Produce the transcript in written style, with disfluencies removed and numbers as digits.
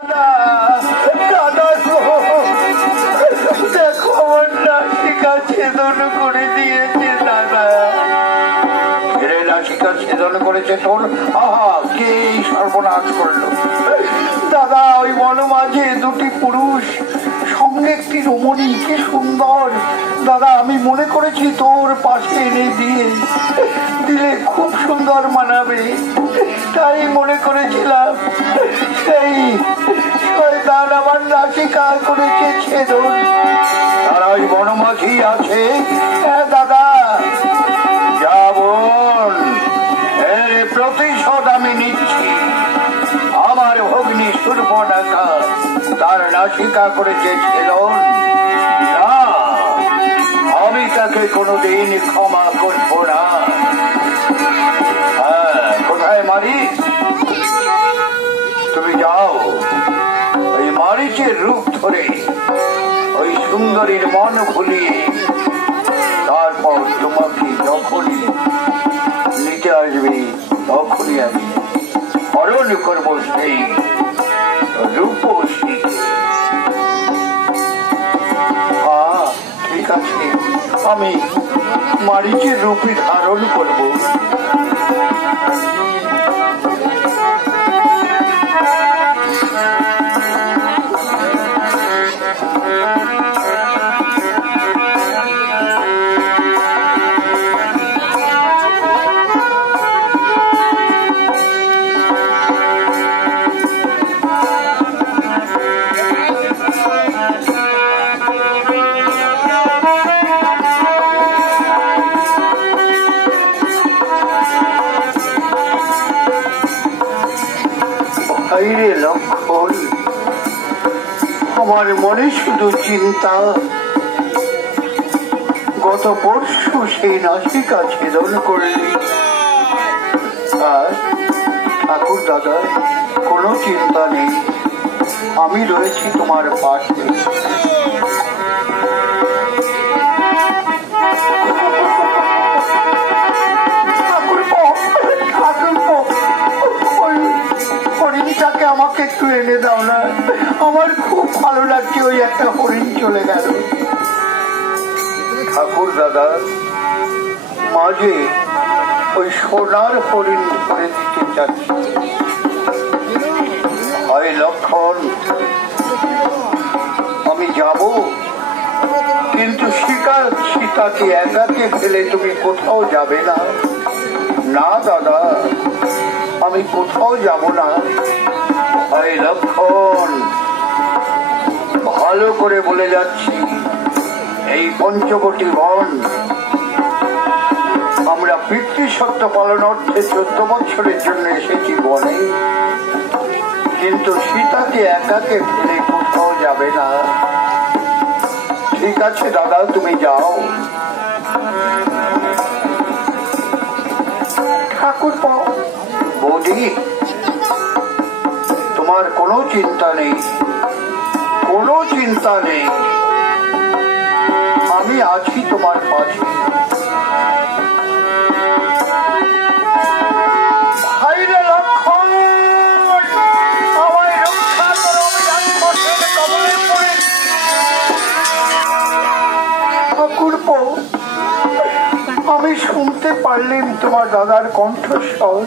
দাদা দেখো আমার নাসিকা ছেদন করে দিয়েছে। দাদা এরে নাসিকা ছেদন করেছে তোর? আহা, কে সর্বনাশ করলো? দাদা ওই বন মাঝে দুটি পুরুষ, সঙ্গে একটি রমণী, কি সুন্দর। দাদা আমি মনে করেছি তোর পাশে এনে দিলে খুব সুন্দর মানাবে, তাই মনে করেছিলাম। সেই শয়তান আমার নাসিকা করেছে ছেদন। তারা ওই বনমাঝি আছে। হ্যাঁ দাদা যাব, এর প্রতিশোধ আমি নিচ্ছি। আমার ভগ্নী সুর্পণখা তার নাসিকা করেছে ছেদন। না, আমি তাকে কোনোদিন ক্ষমা করব না। হ্যাঁ, কোথায় মারি? তুমি যাও, ওই মারিচের রূপ ধরে ওই সুন্দরীর মন ভুলিয়ে তারপর তোমাকে যখনই নিতে আসবে তখনই আমি হরণ করবো সেই রূপসী। হ্যাঁ ঠিক আছে, আমি মারিচের রূপে ধারণ করবো। লক্ষণ, আমার মনে শুধু চিন্তা। গত পরশু সেই নাসিকা ছেদন করলি, আর ঠাকুর দাদা কোনো চিন্তা নেই, আমি রয়েছি তোমার পাশে। হরিণটাকে আমাকে একটু এনে দাও না, আমার খুব ভালো লাগছে। ওই একটা হরিণ চলে গেল। ঠাকুর দাদা মাঝে ওই সোনার হরিণ করে দিতে চাচ্ছি। হয় লক্ষণ, আমি যাব, কিন্তু সীতাকে একাকে ফেলে তুমি কোথাও যাবে না। না দাদা, আমি কোথাও যাব না। হয় লক্ষণ, ভালো করে বলে যাচ্ছি, এই পঞ্চবটী বন আমরা পিতৃসত্য পালন অর্থে 14 বছরের জন্য এসেছি বনে, কিন্তু সীতাকে একাকে ফেলে কোথাও যাবে না। ঠিক আছে দাদা, তুমি যাও। ঠাকুর বৌদি, তোমার কোনো চিন্তা নেই, কোনো চিন্তা নেই, আমি আছি তোমার পাশে। ভাইরে লক্ষণ, আমায় রক্ষা করো, রাক্ষসের কবলে পড়ে। ঠাকুর আমি শুনতে পারলাম তোমার দাদার কণ্ঠস্বর।